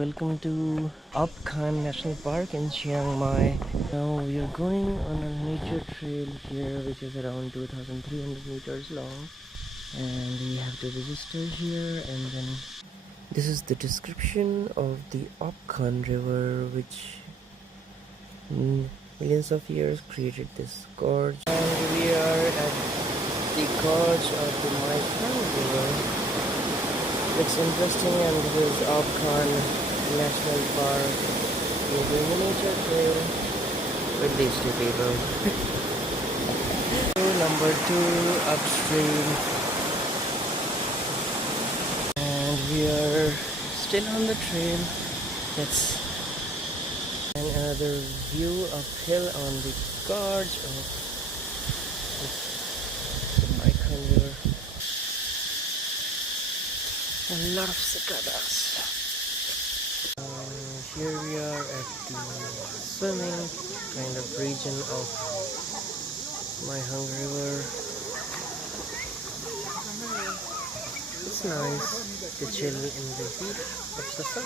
welcome to Khan National Park in Chiang Mai. Now we are going on a nature trail here which is around 2300 meters long, and we have to register here. And then this is the description of the Khan river, which millions of years created this gorge. And we are at the gorge of the Mai river. It's interesting, and this is Khan National Park. We're doing a nature trail with these two people. Number 2 upstream, and we are still on the trail. That's another view uphill on the gorge of the Mai river. A lot of cicadas. Here we are at the swimming kind of region of Mai river. It's nice to chill in the heat of the sun.